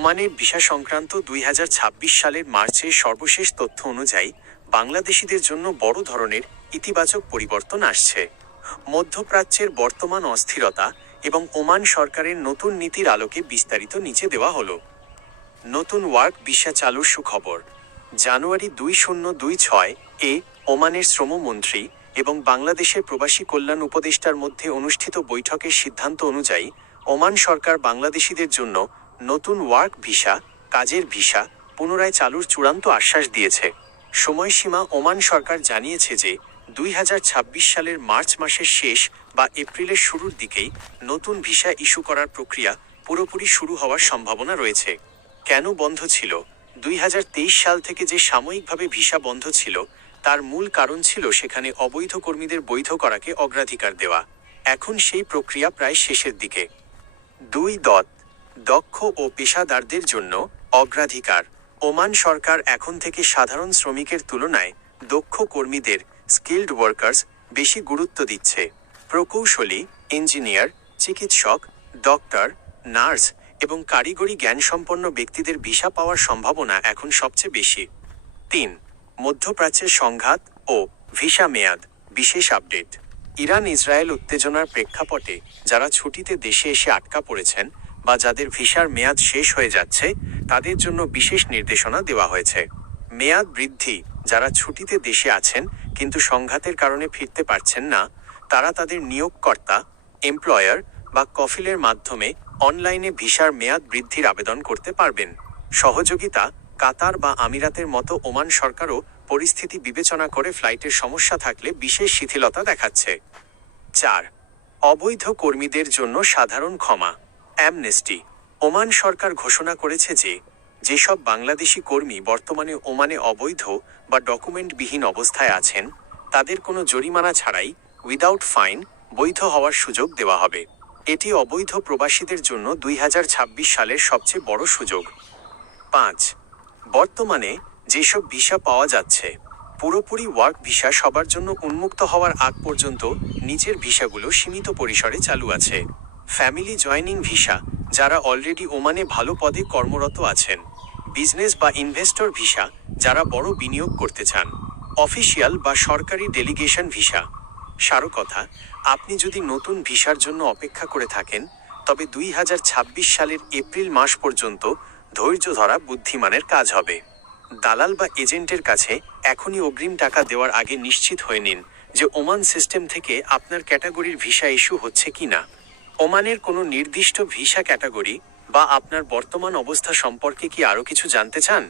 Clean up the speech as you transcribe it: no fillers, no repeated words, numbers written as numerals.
ওমানের ভিসা সংক্রান্ত 2026 সালের মার্চের সর্বশেষ তথ্য অনুযায়ী বাংলাদেশিদের জন্য বড় ধরনের ইতিবাচক পরিবর্তন আসছে। মধ্যপ্রাচ্যের বর্তমান অস্থিরতা এবং ওমান সরকারের নতুন নীতির আলোকে বিস্তারিত নিচে দেওয়া হলো। নতুন ওয়ার্ক ভিসা চালুর সুখবর। জানুয়ারি 2026 এ ওমানের শ্রমমন্ত্রী এবং বাংলাদেশের প্রবাসী কল্যাণ উপদেষ্টার মধ্যে অনুষ্ঠিত বৈঠকের সিদ্ধান্ত অনুযায়ী ওমান সরকার বাংলাদেশিদের জন্য নতুন ওয়ার্ক ভিসা, কাজের ভিসা পুনরায় চালুর চূড়ান্ত আশ্বাস দিয়েছে। সময়সীমা ওমান সরকার জানিয়েছে যে 2026 সালের মার্চ মাসের শেষ বা এপ্রিলের শুরুর দিকেই নতুন ভিসা ইস্যু করার প্রক্রিয়া পুরোপুরি শুরু হওয়ার সম্ভাবনা রয়েছে। কেন বন্ধ ছিল? 2023 সাল থেকে যে সাময়িকভাবে ভিসা বন্ধ ছিল তার মূল কারণ ছিল সেখানে অবৈধ কর্মীদের বৈধ করাকে অগ্রাধিকার দেওয়া। এখন সেই প্রক্রিয়া প্রায় শেষের দিকে। দক্ষ ও পেশাদারদের জন্য অগ্রাধিকার। ওমান সরকার এখন থেকে সাধারণ শ্রমিকের তুলনায় দক্ষ কর্মীদের, স্কিল্ড ওয়ার্কার্স বেশি গুরুত্ব দিচ্ছে। প্রকৌশলী, ইঞ্জিনিয়ার, চিকিৎসক, ডক্টর, নার্স এবং কারিগরি জ্ঞানসম্পন্ন ব্যক্তিদের ভিসা পাওয়ার সম্ভাবনা এখন সবচেয়ে বেশি। 3. মধ্যপ্রাচ্যের সংঘাত ও ভিসা মেয়াদ। বিশেষ আপডেট। ইরান ইসরায়েল উত্তেজনার প্রেক্ষাপটে যারা ছুটিতে দেশে এসে আটকা পড়েছেন বা যাদের ভিসার মেয়াদ শেষ হয়ে যাচ্ছে তাদের জন্য বিশেষ নির্দেশনা দেওয়া হয়েছে। মেয়াদ বৃদ্ধি। যারা ছুটিতে দেশে আছেন কিন্তু সংঘাতের কারণে ফিরতে পারছেন না, তারা তাদের নিয়োগকর্তা, এমপ্লয়ার বা কফিলের মাধ্যমে অনলাইনে ভিসার মেয়াদ বৃদ্ধির আবেদন করতে পারবেন। সহযোগিতা। কাতার বা আমিরাতের মতো ওমান সরকারও পরিস্থিতি বিবেচনা করে ফ্লাইটের সমস্যা থাকলে বিশেষ শিথিলতা দেখাচ্ছে। 4. অবৈধ কর্মীদের জন্য সাধারণ ক্ষমা। অ্যামনেস্টি। ওমান সরকার ঘোষণা করেছে যে যেসব বাংলাদেশি কর্মী বর্তমানে ওমানে অবৈধ বা ডকুমেন্টবিহীন অবস্থায় আছেন তাদের কোনো জরিমানা ছাড়াই উইদাউট ফাইন বৈধ হওয়ার সুযোগ দেওয়া হবে। এটি অবৈধ প্রবাসীদের জন্য 2026 সালের সবচেয়ে বড় সুযোগ। 5. বর্তমানে যেসব ভিসা পাওয়া যাচ্ছে, পুরোপুরি ওয়ার্ক ভিসা সবার জন্য উন্মুক্ত হওয়ার আগ পর্যন্ত নিচের ভিসাগুলো সীমিত পরিসরে চালু আছে। ফ্যামিলি জয়েনিং ভিসা, যারা অলরেডি ওমানে ভালো পদে কর্মরত আছেন। বিজনেস বা ইনভেস্টর ভিসা, যারা বড় বিনিয়োগ করতে চান। অফিসিয়াল বা সরকারি ডেলিগেশন ভিসা। সারকথা, আপনি যদি নতুন ভিসার জন্য অপেক্ষা করে থাকেন তবে 2026 সালের এপ্রিল মাস পর্যন্ত ধৈর্য ধরা বুদ্ধিমানের কাজ হবে। দালাল বা এজেন্টের কাছে এখনই অগ্রিম টাকা দেওয়ার আগে নিশ্চিত হয়ে নিন যে ওমান সিস্টেম থেকে আপনার ক্যাটাগরির ভিসা ইস্যু হচ্ছে কিনা। ওমানের কোনো নির্দিষ্ট ভিসা ক্যাটাগরি বা আপনার বর্তমান অবস্থা সম্পর্কে কি আরও কিছু জানতে চান?